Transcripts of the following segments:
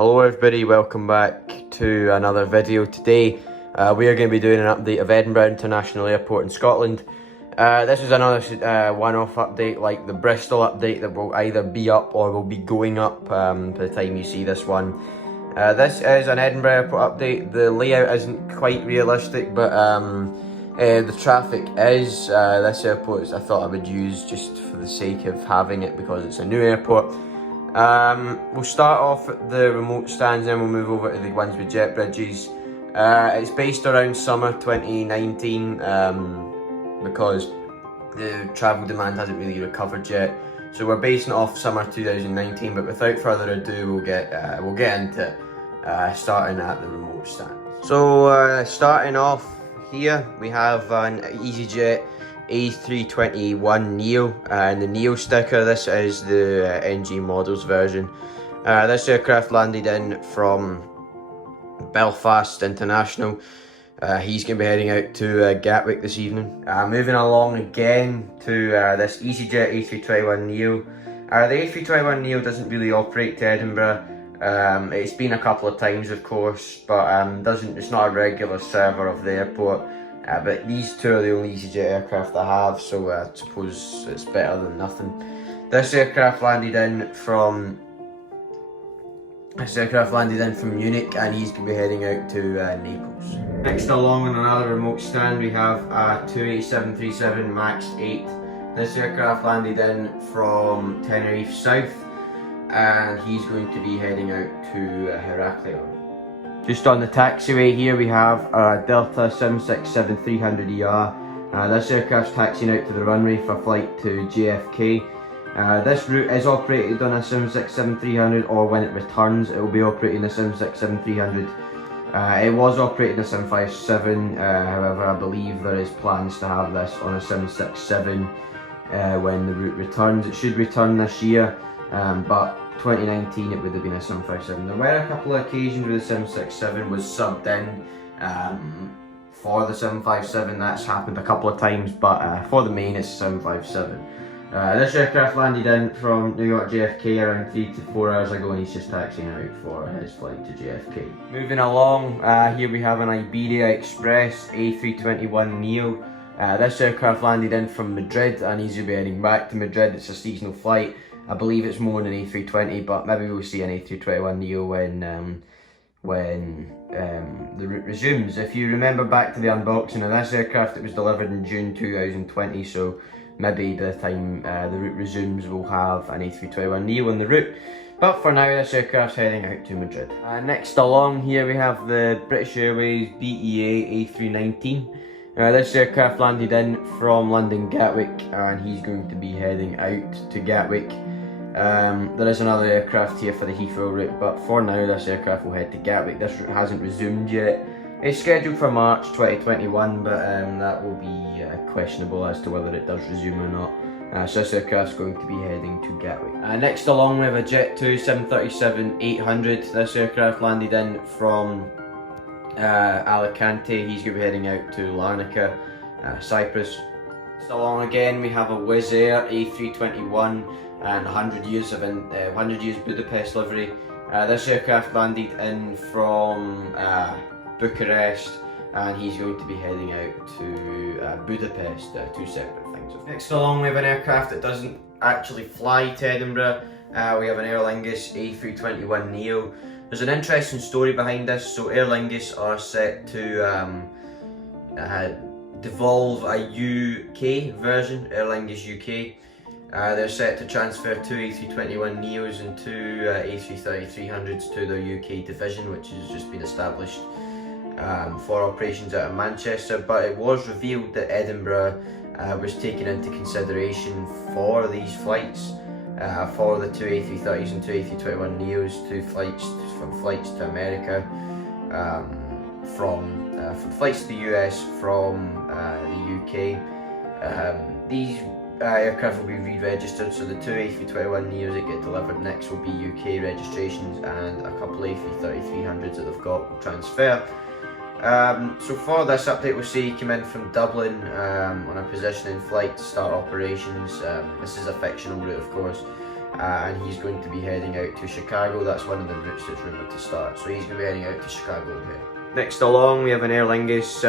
Hello everybody, welcome back to another video. Today we are going to be doing an update of Edinburgh International Airport in Scotland. This is another one-off update like the Bristol update that will either be up or will be going up by the time you see this one. This is an Edinburgh Airport update. The layout isn't quite realistic, but the traffic is. This airport I thought I would use just for the sake of having it because it's a new airport. We'll start off at the remote stands, then we'll move over to the ones with jet bridges. It's based around summer 2019 because the travel demand hasn't really recovered yet. So we're basing it off summer 2019, but without further ado, we'll get into starting at the remote stand. So starting off here, we have an EasyJet A321neo and the Neo sticker. This is the NG models version. This aircraft landed in from Belfast International. He's going to be heading out to Gatwick this evening. Moving along again to this EasyJet A321neo. The A321neo doesn't really operate to Edinburgh. It's been a couple of times, of course, but it's not a regular server of the airport. But these two are the only EasyJet aircraft I have, so I suppose it's better than nothing. This aircraft landed in from Munich, and he's going to be heading out to Naples. Next along on another remote stand, we have a 737 MAX 8. This aircraft landed in from Tenerife South, and he's going to be heading out to Heraklion. Just on the taxiway here we have a Delta 767-300ER. This aircraft's taxiing out to the runway for a flight to JFK. This route is operated on a 767-300, or when it returns it will be operating a 767-300. It was operating a 757, however I believe there is plans to have this on a 767 when the route returns. It should return this year, but 2019 it would have been a 757. There were a couple of occasions where the 767 was subbed in for the 757. That's happened a couple of times, but for the main it's 757. This aircraft landed in from New York JFK around 3 to 4 hours ago, and he's just taxiing out for his flight to JFK. Moving along, here we have an Iberia Express A321neo. This aircraft landed in from Madrid, and he's going to be heading back to Madrid. It's a seasonal flight. I believe it's more than A320, but maybe we'll see an A321neo when the route resumes. If you remember back to the unboxing of this aircraft, it was delivered in June 2020, so maybe by the time the route resumes we'll have an A321neo on the route. But for now, this aircraft's heading out to Madrid. Next along here we have the British Airways BEA A319. This aircraft landed in from London Gatwick, and he's going to be heading out to Gatwick. There is another aircraft here for the Heathrow route, but for now this aircraft will head to Gatwick. This route hasn't resumed yet. It's scheduled for March 2021, but that will be questionable as to whether it does resume or not. So this aircraft's going to be heading to Gatwick. Next along we have a Jet2 737-800. This aircraft landed in from Alicante. He's going to be heading out to Larnaca, Cyprus. Next along again we have a Wizz Air A321 and 100 years Budapest livery. This aircraft landed in from Bucharest, and he's going to be heading out to Budapest, two separate things. Next along we have an aircraft that doesn't actually fly to Edinburgh. We have an Aer Lingus A321neo. There's an interesting story behind this. So Aer Lingus are set to devolve a UK version, Aer Lingus UK. They're set to transfer two A321neos and two A330-300s to their UK division, which has just been established for operations out of Manchester. But it was revealed that Edinburgh was taken into consideration for these flights, for the two A330s and two A321neos, from flights to America, from flights to the US from the UK. These aircraft will be re-registered, so the two A321neos that get delivered next will be UK registrations, and a couple of A330-300s that they've got will transfer. So for this update, we'll see he came in from Dublin on a positioning flight to start operations. This is a fictional route, of course. and he's going to be heading out to Chicago. That's one of the routes that's rumoured to start, so he's going to be heading out to Chicago here. Next along we have an Aer Lingus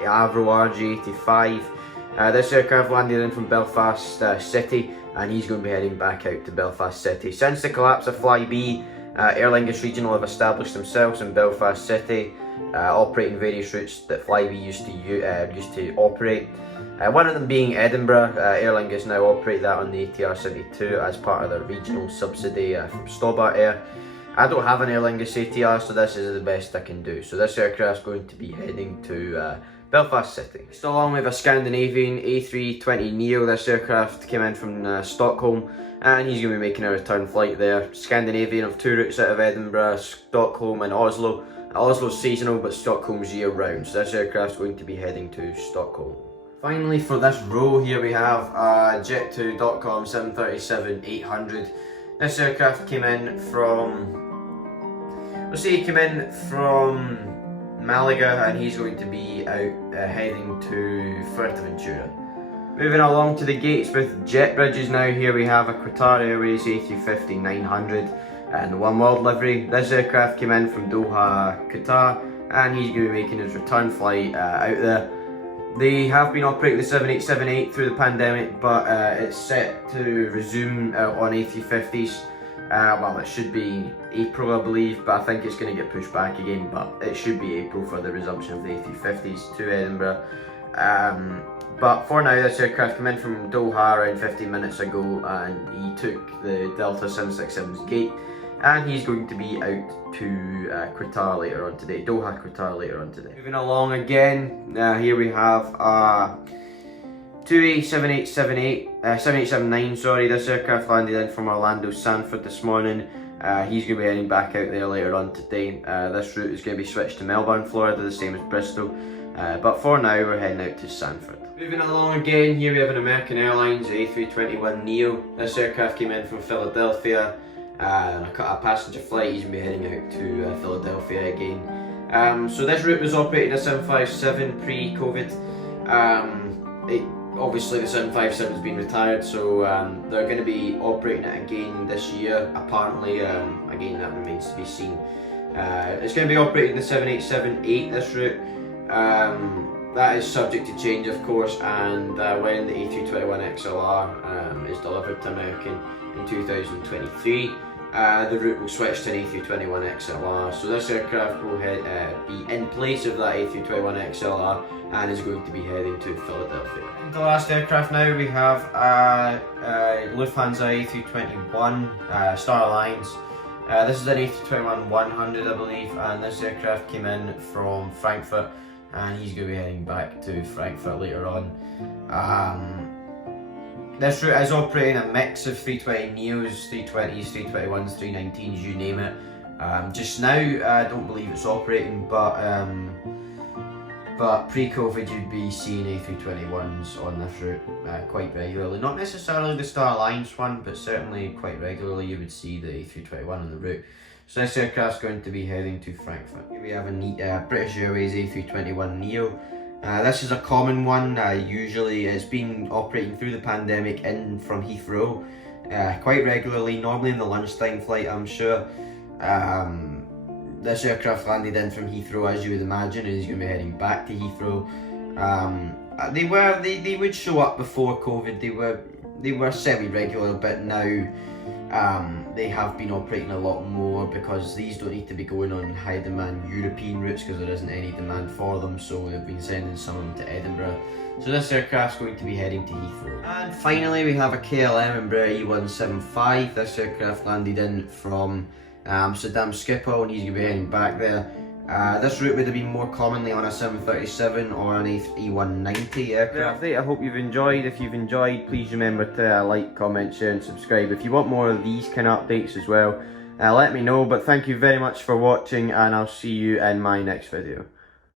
Avro RG85. This aircraft landed in from Belfast City, and he's going to be heading back out to Belfast City. Since the collapse of Flybe, Aer Lingus Regional have established themselves in Belfast City, operating various routes that Flybe used to operate. One of them being Edinburgh. Aer Lingus now operate that on the ATR 72 as part of their regional subsidy from Stobart Air. I don't have an Aer Lingus ATR, so this is the best I can do. So this aircraft is going to be heading to Belfast City. Still along with a Scandinavian A320neo. This aircraft came in from Stockholm, and he's going to be making a return flight there. Scandinavian have 2 routes out of Edinburgh, Stockholm and Oslo. Oslo's seasonal, but Stockholm's year round, so this aircraft's going to be heading to Stockholm. Finally, for this row here we have Jet2.com 737-800. This aircraft came in from, Malaga, and he's going to be out heading to Fuerteventura. Moving along to the gates with jet bridges now, here we have a Qatar Airways A350-900 and the One World livery. This aircraft came in from Doha, Qatar, and he's going to be making his return flight out there. They have been operating the 787-8 through the pandemic, but it's set to resume on A350s. Well, it should be April, I believe, but I think it's going to get pushed back again, but it should be April for the resumption of the A350s to Edinburgh. But for now, this aircraft came in from Doha around 15 minutes ago, and he took the Delta 767's gate, and he's going to be out to Qatar later on today, Doha, Qatar later on today. Moving along again, here we have 7879, sorry. This aircraft landed in from Orlando Sanford this morning. He's going to be heading back out there later on today. This route is going to be switched to Melbourne, Florida, the same as Bristol. But for now, we're heading out to Sanford. Moving along again, here we have an American Airlines A321neo. This aircraft came in from Philadelphia. On a passenger flight. He's going to be heading out to Philadelphia again. So this route was operated as 757 pre-COVID. Obviously the 757 has been retired, so they're going to be operating it again this year, apparently. Again, that remains to be seen. It's going to be operating the 787-8, this route. That is subject to change, of course, and when the A321XLR is delivered to American in 2023, the route will switch to an A321XLR. So this aircraft will be in place of that A321XLR and is going to be heading to Philadelphia. And the last aircraft now, we have Lufthansa A321 Star Alliance. This is an A321-100, I believe, and this aircraft came in from Frankfurt, and he's going to be heading back to Frankfurt later on. This route is operating a mix of 320neos, 320s, 321s, 319s, you name it. Just now, I don't believe it's operating, but pre-COVID you'd be seeing A321s on this route quite regularly. Not necessarily the Star Alliance one, but certainly quite regularly you would see the A321 on the route. So this aircraft's going to be heading to Frankfurt. Here we have a British Airways A321neo. This is a common one. Usually it's been operating through the pandemic in from Heathrow quite regularly, normally in the lunchtime flight, I'm sure. This aircraft landed in from Heathrow, as you would imagine, and he's going to be heading back to Heathrow. They would show up before COVID. They were semi-regular, but now they have been operating a lot more because these don't need to be going on high demand European routes because there isn't any demand for them, so they've been sending some of them to Edinburgh. So this aircraft's going to be heading to Heathrow. And finally we have a KLM Embraer E175. This aircraft landed in from Amsterdam Schiphol, and he's going to be heading back there. This route would have been more commonly on a 737 or an E190 aircraft. I hope you've enjoyed. If you've enjoyed, please remember to like, comment, share and subscribe. If you want more of these kind of updates as well, let me know. But thank you very much for watching, and I'll see you in my next video.